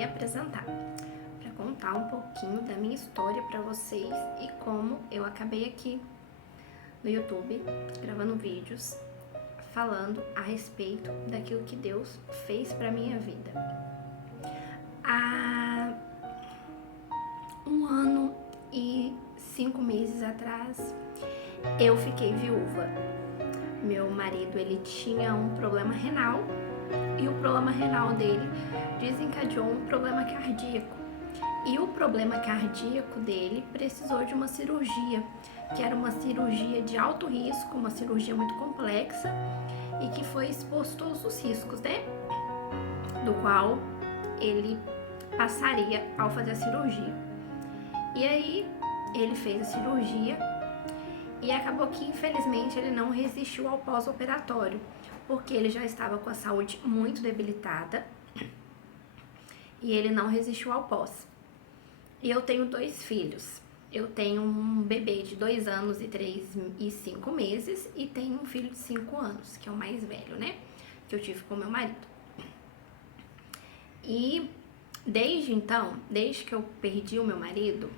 me apresentar, para contar um pouquinho da minha história para vocês e como eu acabei aqui no YouTube gravando vídeos falando a respeito daquilo que Deus fez para minha vida. Há 1 ano e 5 meses atrás eu fiquei viúva. Meu marido, ele tinha um problema renal e o problema renal dele desencadeou um problema cardíaco. E o problema cardíaco dele precisou de uma cirurgia, que era uma cirurgia de alto risco, uma cirurgia muito complexa e que foi exposto todos os riscos, né? Do qual ele passaria ao fazer a cirurgia. E aí ele fez a cirurgia e acabou que infelizmente ele não resistiu ao pós-operatório, porque ele já estava com a saúde muito debilitada e ele não resistiu ao pós. E eu tenho 2 filhos. Eu tenho um bebê de 2 anos e 3 e 5 meses e tenho um filho de 5 anos, que é o mais velho, né? Que eu tive com meu marido. E desde então, desde que eu perdi o meu marido,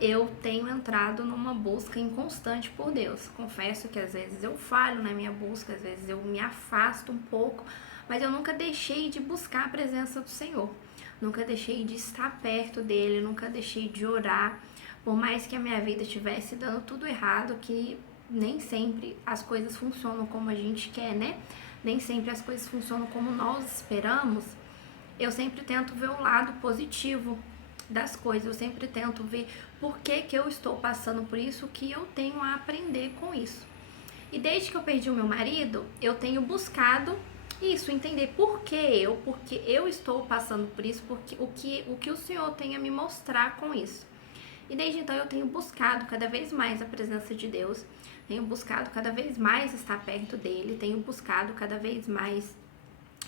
eu tenho entrado numa busca inconstante por Deus. Confesso que às vezes eu falho na minha busca, às vezes eu me afasto um pouco, mas eu nunca deixei de buscar a presença do Senhor. Nunca deixei de estar perto dele, nunca deixei de orar. Por mais que a minha vida estivesse dando tudo errado, que nem sempre as coisas funcionam como a gente quer, né? Nem sempre as coisas funcionam como nós esperamos. Eu sempre tento ver o lado positivo das coisas, eu sempre tento ver por que eu estou passando por isso, o que eu tenho a aprender com isso. E desde que eu perdi o meu marido, eu tenho buscado isso, entender porque eu estou passando por isso, porque o que o Senhor tem a me mostrar com isso. E desde então eu tenho buscado cada vez mais a presença de Deus, tenho buscado cada vez mais estar perto dele, tenho buscado cada vez mais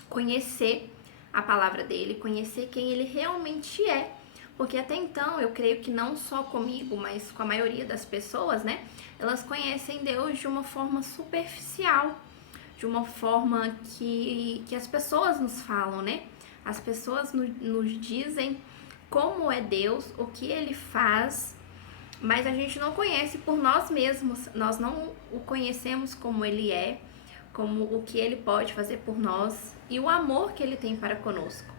conhecer a palavra dele, conhecer quem ele realmente é. Porque até então, eu creio que não só comigo, mas com a maioria das pessoas, né? Elas conhecem Deus de uma forma superficial, de uma forma que as pessoas nos falam, né? As pessoas nos dizem como é Deus, o que Ele faz, mas a gente não conhece por nós mesmos. Nós não o conhecemos como Ele é, como o que Ele pode fazer por nós e o amor que Ele tem para conosco.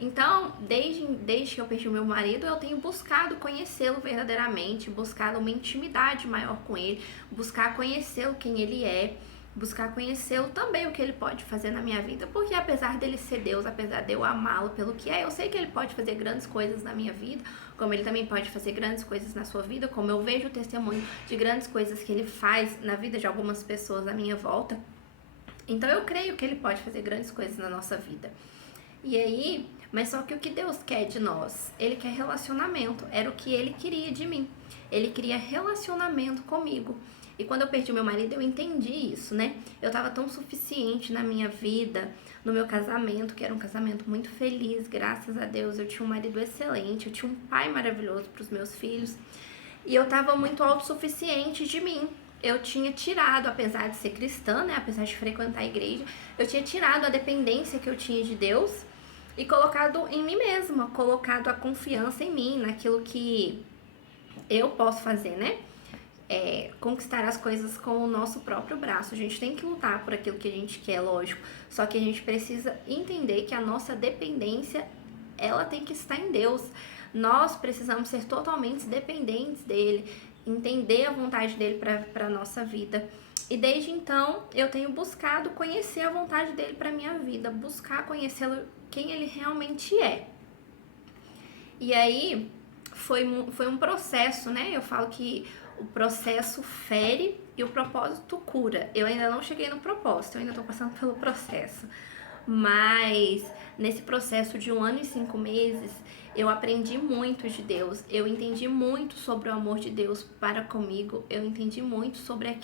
Então, desde que eu perdi o meu marido, eu tenho buscado conhecê-lo verdadeiramente, buscado uma intimidade maior com ele, buscar conhecê-lo quem ele é, buscar conhecê-lo também o que ele pode fazer na minha vida, porque apesar dele ser Deus, apesar de eu amá-lo pelo que é, eu sei que ele pode fazer grandes coisas na minha vida, como ele também pode fazer grandes coisas na sua vida, como eu vejo o testemunho de grandes coisas que ele faz na vida de algumas pessoas à minha volta. Então eu creio que ele pode fazer grandes coisas na nossa vida. E aí, mas só que o que Deus quer de nós? Ele quer relacionamento, era o que ele queria de mim. Ele queria relacionamento comigo. E quando eu perdi meu marido, eu entendi isso, né? Eu tava tão suficiente na minha vida, no meu casamento, que era um casamento muito feliz, graças a Deus. Eu tinha um marido excelente, eu tinha um pai maravilhoso para os meus filhos. E eu tava muito autossuficiente de mim. Eu tinha tirado, apesar de ser cristã, né? Apesar de frequentar a igreja, eu tinha tirado a dependência que eu tinha de Deus e colocado em mim mesma, colocado a confiança em mim, naquilo que eu posso fazer, né? Conquistar as coisas com o nosso próprio braço. A gente tem que lutar por aquilo que a gente quer, lógico. Só que a gente precisa entender que a nossa dependência, ela tem que estar em Deus. Nós precisamos ser totalmente dependentes dele, entender a vontade dele para a nossa vida. E desde então, eu tenho buscado conhecer a vontade dele para minha vida, buscar conhecê-lo, quem ele realmente é. E aí, foi um processo, né? Eu falo que o processo fere e o propósito cura. Eu ainda não cheguei no propósito, eu ainda tô passando pelo processo. Mas nesse processo de 1 ano e 5 meses, eu aprendi muito de Deus, eu entendi muito sobre o amor de Deus para comigo, eu entendi muito sobre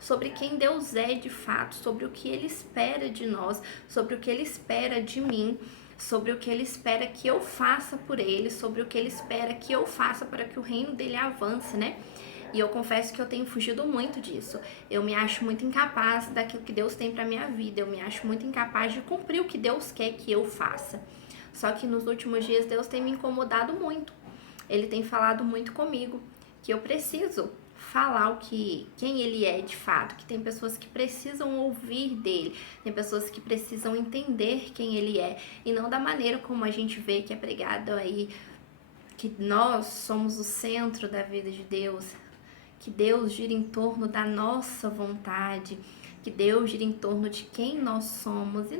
sobre quem Deus é de fato, sobre o que Ele espera de nós, sobre o que Ele espera de mim, sobre o que Ele espera que eu faça por Ele, sobre o que Ele espera que eu faça para que o reino dele avance, né? E eu confesso que eu tenho fugido muito disso. Eu me acho muito incapaz daquilo que Deus tem para minha vida. Eu me acho muito incapaz de cumprir o que Deus quer que eu faça. Só que nos últimos dias Deus tem me incomodado muito. Ele tem falado muito comigo que eu preciso falar quem ele é de fato, que tem pessoas que precisam ouvir dele, tem pessoas que precisam entender quem ele é, e não da maneira como a gente vê que é pregado aí, que nós somos o centro da vida de Deus, que Deus gira em torno da nossa vontade, que Deus gira em torno de quem nós somos. E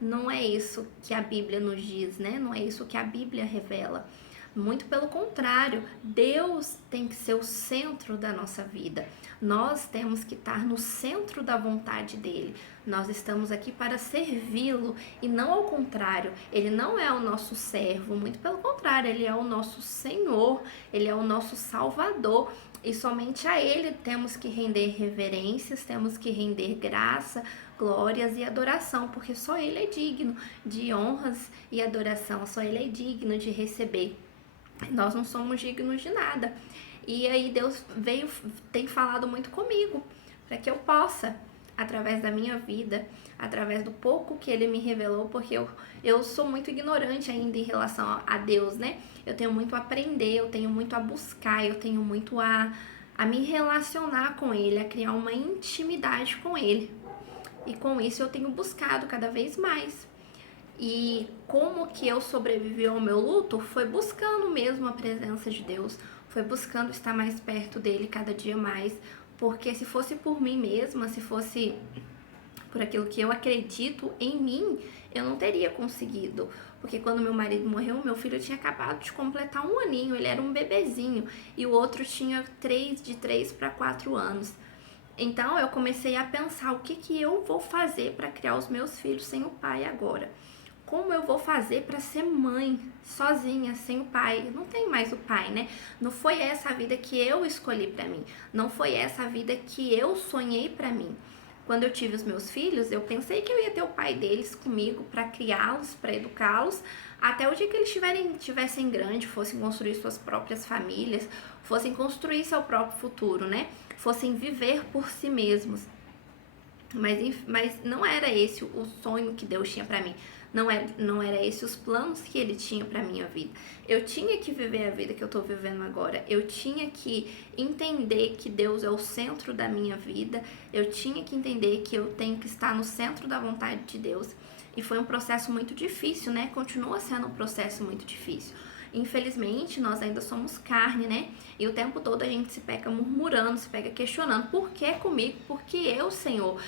não é isso que a Bíblia nos diz, né? Não é isso que a Bíblia revela. Muito pelo contrário, Deus tem que ser o centro da nossa vida. Nós temos que estar no centro da vontade dele. Nós estamos aqui para servi-lo e não ao contrário. Ele não é o nosso servo, muito pelo contrário, ele é o nosso Senhor, ele é o nosso Salvador. E somente a ele temos que render reverências, temos que render graça, glórias e adoração, porque só ele é digno de honras e adoração, só ele é digno de receber. Nós não somos dignos de nada. E aí Deus tem falado muito comigo, para que eu possa, através da minha vida, através do pouco que ele me revelou, porque eu sou muito ignorante ainda em relação a Deus, né? Eu tenho muito a aprender, eu tenho muito a buscar, eu tenho muito a me relacionar com ele, a criar uma intimidade com ele. E com isso eu tenho buscado cada vez mais. E como que eu sobrevivi ao meu luto? Foi buscando mesmo a presença de Deus, foi buscando estar mais perto dele cada dia mais, porque se fosse por mim mesma, se fosse por aquilo que eu acredito em mim, eu não teria conseguido. Porque quando meu marido morreu, meu filho tinha acabado de completar 1 aninho, ele era um bebezinho, e o outro tinha de 3 para 4 anos. Então eu comecei a pensar o que eu vou fazer para criar os meus filhos sem o pai agora. Como eu vou fazer para ser mãe sozinha, sem o pai? Não tem mais o pai, né? Não foi essa a vida que eu escolhi para mim. Não foi essa a vida que eu sonhei para mim. Quando eu tive os meus filhos, eu pensei que eu ia ter o pai deles comigo para criá-los, para educá-los, até o dia que eles tivessem grande, fossem construir suas próprias famílias, fossem construir seu próprio futuro, né? Fossem viver por si mesmos. Mas não era esse o sonho que Deus tinha para mim. Não era esse os planos que ele tinha para minha vida. Eu tinha que viver a vida que eu tô vivendo agora. Eu tinha que entender que Deus é o centro da minha vida. Eu tinha que entender que eu tenho que estar no centro da vontade de Deus. E foi um processo muito difícil, né? Continua sendo um processo muito difícil. Infelizmente, nós ainda somos carne, né? E o tempo todo a gente se pega murmurando, se pega questionando. Por que comigo? Por que eu, Senhor?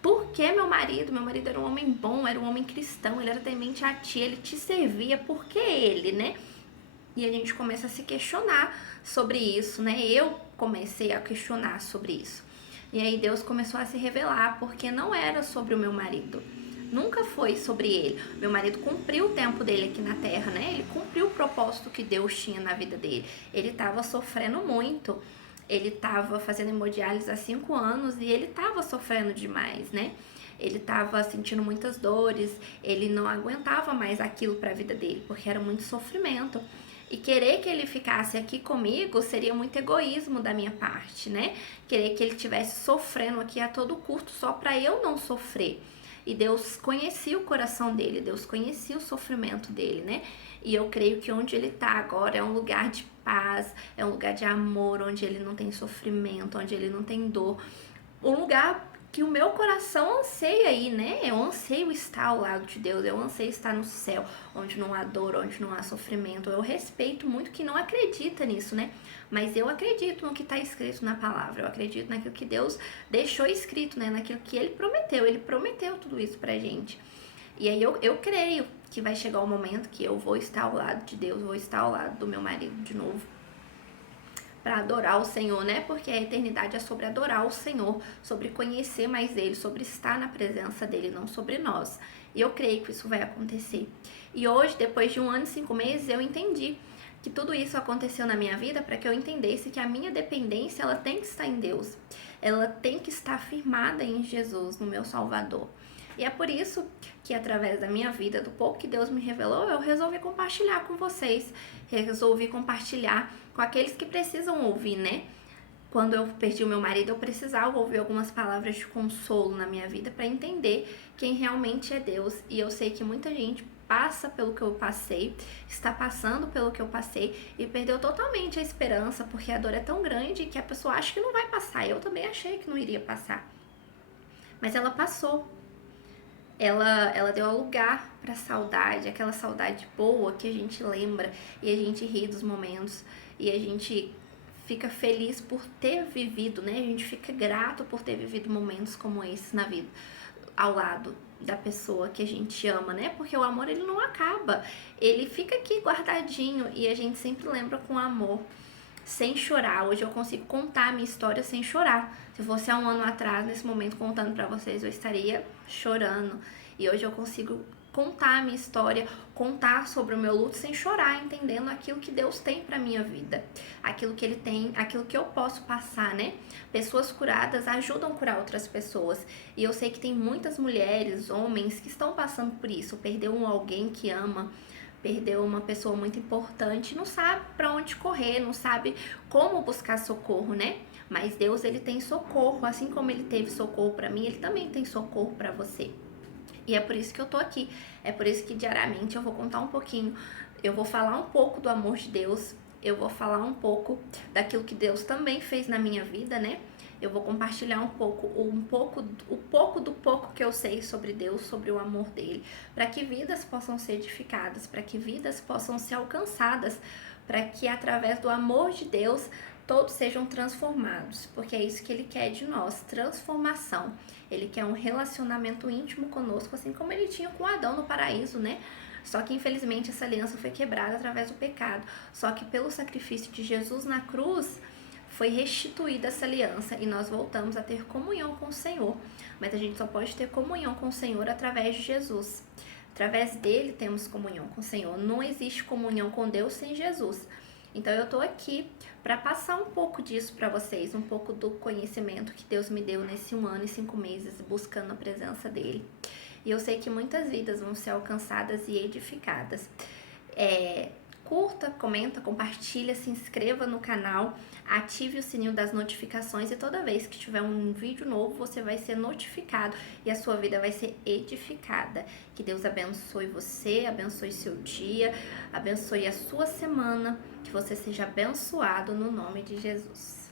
Por que meu marido? Meu marido era um homem bom, era um homem cristão, ele era temente a ti, ele te servia, por que ele, né? E a gente começa a se questionar sobre isso, né? Eu comecei a questionar sobre isso. E aí Deus começou a se revelar, porque não era sobre o meu marido. Nunca foi sobre ele. Meu marido cumpriu o tempo dele aqui na terra, né? Ele cumpriu o propósito que Deus tinha na vida dele. Ele estava sofrendo muito. Ele estava fazendo hemodiálise há 5 anos e ele estava sofrendo demais, né? Ele estava sentindo muitas dores, ele não aguentava mais aquilo para a vida dele, porque era muito sofrimento. E querer que ele ficasse aqui comigo seria muito egoísmo da minha parte, né? Querer que ele estivesse sofrendo aqui a todo custo só para eu não sofrer. E Deus conhecia o coração dele, Deus conhecia o sofrimento dele, né? E eu creio que onde ele tá agora é um lugar de paz, é um lugar de amor, onde ele não tem sofrimento, onde ele não tem dor. Um lugar que o meu coração anseia aí, né? Eu anseio estar ao lado de Deus, eu anseio estar no céu, onde não há dor, onde não há sofrimento. Eu respeito muito quem não acredita nisso, né? Mas eu acredito no que está escrito na palavra, eu acredito naquilo que Deus deixou escrito, né? Naquilo que Ele prometeu tudo isso pra gente. E aí eu creio que vai chegar o momento que eu vou estar ao lado de Deus, vou estar ao lado do meu marido de novo, para adorar o Senhor, né? Porque a eternidade é sobre adorar o Senhor, sobre conhecer mais Ele, sobre estar na presença dEle, não sobre nós. E eu creio que isso vai acontecer. E hoje, depois de 1 ano e 5 meses, eu entendi que tudo isso aconteceu na minha vida para que eu entendesse que a minha dependência, ela tem que estar em Deus. Ela tem que estar firmada em Jesus, no meu Salvador. E é por isso que através da minha vida, do pouco que Deus me revelou, eu resolvi compartilhar com vocês. Resolvi compartilhar com aqueles que precisam ouvir, né? Quando eu perdi o meu marido, eu precisava ouvir algumas palavras de consolo na minha vida para entender quem realmente é Deus. E eu sei que muita gente passa pelo que eu passei, está passando pelo que eu passei e perdeu totalmente a esperança, porque a dor é tão grande que a pessoa acha que não vai passar. Eu também achei que não iria passar, mas ela passou. Ela deu lugar para saudade, aquela saudade boa que a gente lembra e a gente ri dos momentos e a gente fica feliz por ter vivido, né? A gente fica grato por ter vivido momentos como esses na vida, ao lado da pessoa que a gente ama, né? Porque o amor, ele não acaba, ele fica aqui guardadinho e a gente sempre lembra com amor, sem chorar. Hoje eu consigo contar a minha história sem chorar. Se fosse há um ano atrás, nesse momento, contando pra vocês, eu estaria chorando. E hoje eu consigo contar a minha história, contar sobre o meu luto sem chorar, entendendo aquilo que Deus tem pra minha vida, aquilo que Ele tem, aquilo que eu posso passar, né? Pessoas curadas ajudam a curar outras pessoas. E eu sei que tem muitas mulheres, homens que estão passando por isso, perdeu alguém que ama, perdeu uma pessoa muito importante, não sabe para onde correr, não sabe como buscar socorro, né? Mas Deus, ele tem socorro, assim como ele teve socorro para mim, ele também tem socorro para você. E é por isso que eu tô aqui, é por isso que diariamente eu vou contar um pouquinho, eu vou falar um pouco do amor de Deus, eu vou falar um pouco daquilo que Deus também fez na minha vida, né? Eu vou compartilhar do pouco que eu sei sobre Deus, sobre o amor dele, para que vidas possam ser edificadas, para que vidas possam ser alcançadas, para que através do amor de Deus todos sejam transformados, porque é isso que ele quer de nós, transformação. Ele quer um relacionamento íntimo conosco, assim como ele tinha com Adão no paraíso, né? Só que infelizmente essa aliança foi quebrada através do pecado. Só que pelo sacrifício de Jesus na cruz, foi restituída essa aliança e nós voltamos a ter comunhão com o Senhor. Mas a gente só pode ter comunhão com o Senhor através de Jesus. Através dele temos comunhão com o Senhor. Não existe comunhão com Deus sem Jesus. Então eu tô aqui para passar um pouco disso para vocês, um pouco do conhecimento que Deus me deu nesse 1 ano e 5 meses buscando a presença dele. E eu sei que muitas vidas vão ser alcançadas e edificadas. Curta, comenta, compartilha, se inscreva no canal, ative o sininho das notificações e toda vez que tiver um vídeo novo você vai ser notificado e a sua vida vai ser edificada. Que Deus abençoe você, abençoe seu dia, abençoe a sua semana, que você seja abençoado no nome de Jesus.